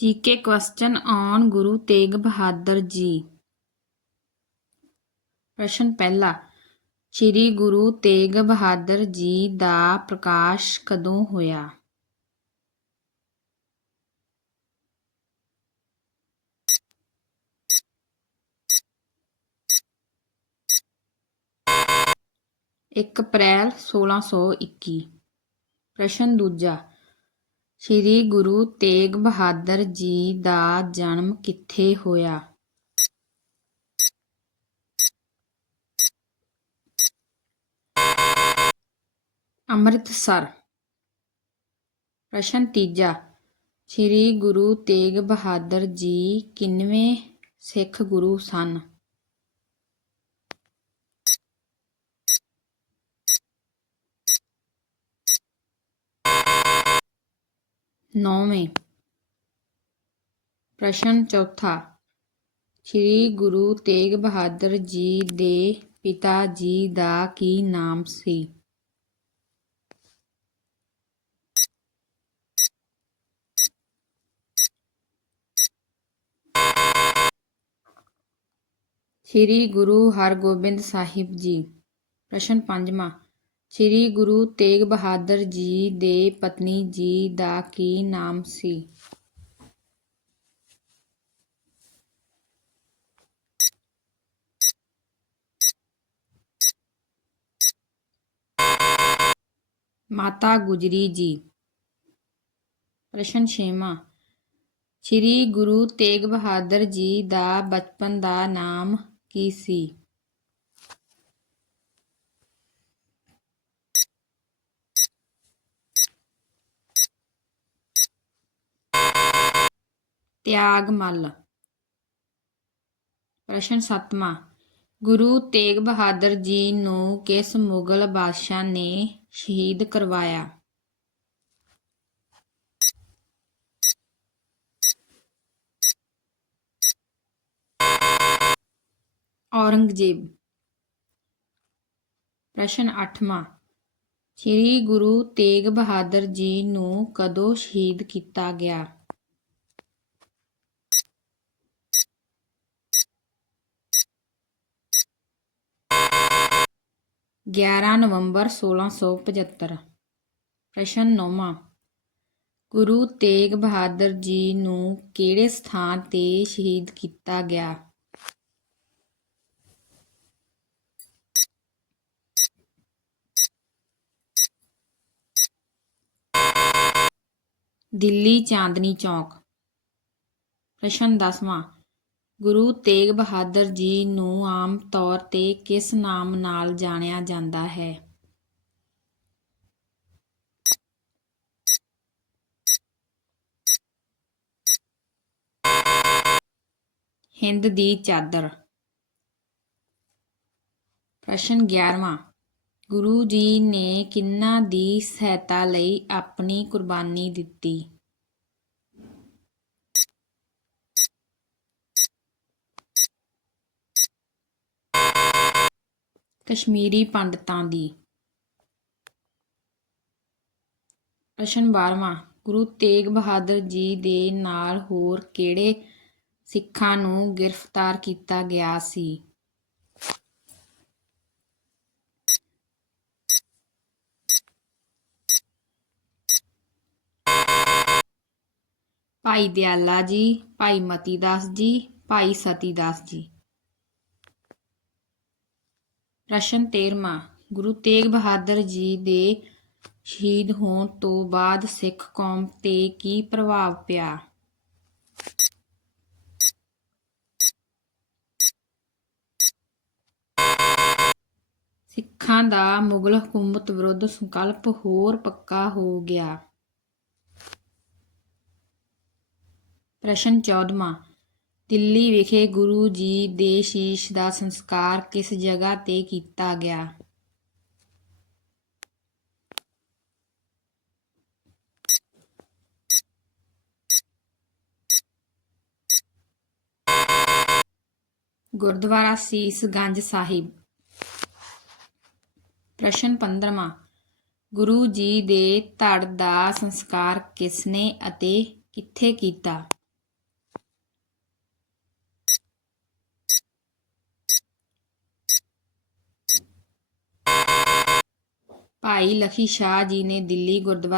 GK question on Guru Tegh Bahadur ji. ਪ੍ਰਸ਼ਨ ਪਹਿਲਾ, ਸ੍ਰੀ ਗੁਰੂ ਤੇਗ ਬਹਾਦਰ ਜੀ ਦਾ ਪ੍ਰਕਾਸ਼ ਕਦੋਂ ਹੋਇਆ? ਇੱਕ ਅਪ੍ਰੈਲ 1621 ਪ੍ਰਸ਼ਨ ਦੂਜਾ ਸ੍ਰੀ ਗੁਰੂ ਤੇਗ ਬਹਾਦਰ ਜੀ ਦਾ ਜਨਮ ਕਿੱਥੇ ਹੋਇਆ? ਅੰਮ੍ਰਿਤਸਰ। ਪ੍ਰਸ਼ਨ ਤੀਜਾ, ਸ੍ਰੀ ਗੁਰੂ ਤੇਗ ਬਹਾਦਰ ਜੀ ਕਿੰਨਵੇਂ ਸਿੱਖ ਗੁਰੂ ਸਨ? ਨੌਵੇਂ। ਪ੍ਰਸ਼ਨ ਚੌਥਾ। ਸ੍ਰੀ ਗੁਰੂ ਤੇਗ ਬਹਾਦਰ ਜੀ ਦੇ ਪਿਤਾ ਜੀ ਦਾ ਕੀ ਨਾਮ ਸੀ? ਸ੍ਰੀ ਗੁਰੂ ਹਰਗੋਬਿੰਦ ਸਾਹਿਬ ਜੀ। ਪ੍ਰਸ਼ਨ ਪੰਜਵਾਂ। ਸ੍ਰੀ ਗੁਰੂ ਤੇਗ ਬਹਾਦਰ ਜੀ ਦੇ ਪਤਨੀ ਜੀ ਦਾ ਕੀ ਨਾਮ ਸੀ? ਮਾਤਾ ਗੁਜਰੀ ਜੀ। ਪ੍ਰਸ਼ਨ ਛੇਵਾਂ। ਸ੍ਰੀ ਗੁਰੂ ਤੇਗ ਬਹਾਦਰ ਜੀ ਦਾ ਬਚਪਨ ਦਾ ਨਾਮ ਕੀ ਸੀ? ਤਿਆਗ ਮੱਲ। ਪ੍ਰਸ਼ਨ ਸੱਤਵਾਂ। ਗੁਰੂ ਤੇਗ ਬਹਾਦਰ ਜੀ ਨੂੰ ਕਿਸ ਮੁਗਲ ਬਾਦਸ਼ਾਹ ਨੇ ਸ਼ਹੀਦ ਕਰਵਾਇਆ? ਔਰੰਗਜ਼ੇਬ। ਪ੍ਰਸ਼ਨ 8ਵਾਂ ਸ੍ਰੀ ਗੁਰੂ ਤੇਗ ਬਹਾਦਰ ਜੀ ਨੂੰ ਕਦੋਂ ਸ਼ਹੀਦ ਕੀਤਾ ਗਿਆ? ਗਿਆਰਾਂ ਨਵੰਬਰ 1675 ਪ੍ਰਸ਼ਨ ਨੌਵਾਂ। ਗੁਰੂ ਤੇਗ ਬਹਾਦਰ ਜੀ ਨੂੰ ਕਿਹੜੇ ਸਥਾਨ ਤੇ ਸ਼ਹੀਦ ਕੀਤਾ ਗਿਆ? ਦਿੱਲੀ ਚਾਂਦਨੀ ਚੌਕ। ਪ੍ਰਸ਼ਨ 10ਵਾਂ ਗੁਰੂ ਤੇਗ ਬਹਾਦਰ ਜੀ ਨੂੰ ਆਮ ਤੌਰ ਤੇ ਕਿਸ ਨਾਮ ਨਾਲ ਜਾਣਿਆ ਜਾਂਦਾ ਹੈ? ਹਿੰਦ ਦੀ ਚਾਦਰ। ਪ੍ਰਸ਼ਨ 11ਵਾਂ ਗੁਰੂ ਜੀ ਨੇ ਕਿੰਨਾਂ ਦੀ ਸਹਾਇਤਾ ਲਈ ਆਪਣੀ ਕੁਰਬਾਨੀ ਦਿੱਤੀ? ਕਸ਼ਮੀਰੀ ਪੰਡਤਾਂ ਦੀ। ਪ੍ਰਸ਼ਨ 12ਵਾਂ ਗੁਰੂ ਤੇਗ ਬਹਾਦਰ ਜੀ ਦੇ ਨਾਲ ਹੋਰ ਕਿਹੜੇ ਸਿੱਖਾਂ ਨੂੰ ਗ੍ਰਿਫਤਾਰ ਕੀਤਾ ਗਿਆ ਸੀ? ਭਾਈ ਦਿਆਲਾ ਜੀ, ਭਾਈ ਮਤੀ ਦਾਸ ਜੀ, ਭਾਈ ਸਤੀ ਦਾਸ ਜੀ। ਪ੍ਰਸ਼ਨ 13ਵਾਂ ਗੁਰੂ ਤੇਗ ਬਹਾਦਰ ਜੀ ਦੇ ਸ਼ਹੀਦ ਹੋਣ ਤੋਂ ਬਾਅਦ ਸਿੱਖ ਕੌਮ ਤੇ ਕੀ ਪ੍ਰਭਾਵ ਪਿਆ? ਸਿੱਖਾਂ ਦਾ ਮੁਗਲ ਹਕੂਮਤ ਵਿਰੁੱਧ ਸੰਕਲਪ ਹੋਰ ਪੱਕਾ ਹੋ ਗਿਆ। ਪ੍ਰਸ਼ਨ 14ਵਾਂ ਦਿੱਲੀ ਵਿਖੇ ਗੁਰੂ ਜੀ ਦੇ ਸ਼ੀਸ਼ ਦਾ ਸੰਸਕਾਰ ਕਿਸ ਜਗ੍ਹਾ ਤੇ ਕੀਤਾ ਗਿਆ? ਗੁਰਦੁਆਰਾ ਸੀਸਗੰਜ ਸਾਹਿਬ। ਪ੍ਰਸ਼ਨ 15ਵਾਂ ਗੁਰੂ ਜੀ ਦੇ ਧੜ ਦਾ ਸੰਸਕਾਰ ਕਿਸਨੇ ਅਤੇ ਕਿੱਥੇ ਕੀਤਾ? ਭਾਈ ਲਖੀ ਸ਼ਾਹ ਜੀ ਨੇ ਦਿੱਲੀ ਗੁਰਦੁਆਰਾ